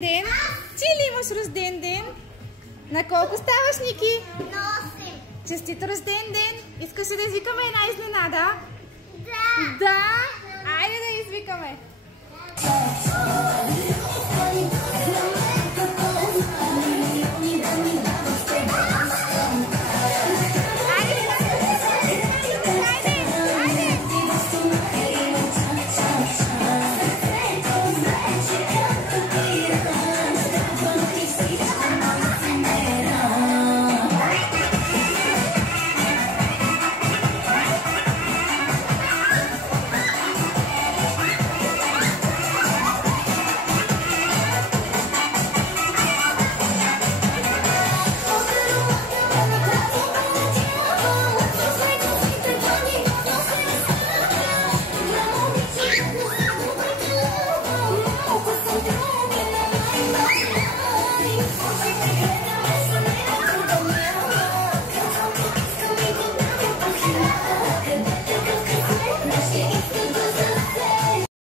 Ден. Ти ли имаш рожден ден? На колко ставаш, Ники? На 8. Честит рожден ден! Искаш ли да извикаме една изненада? Да! Да! Айде да извикаме!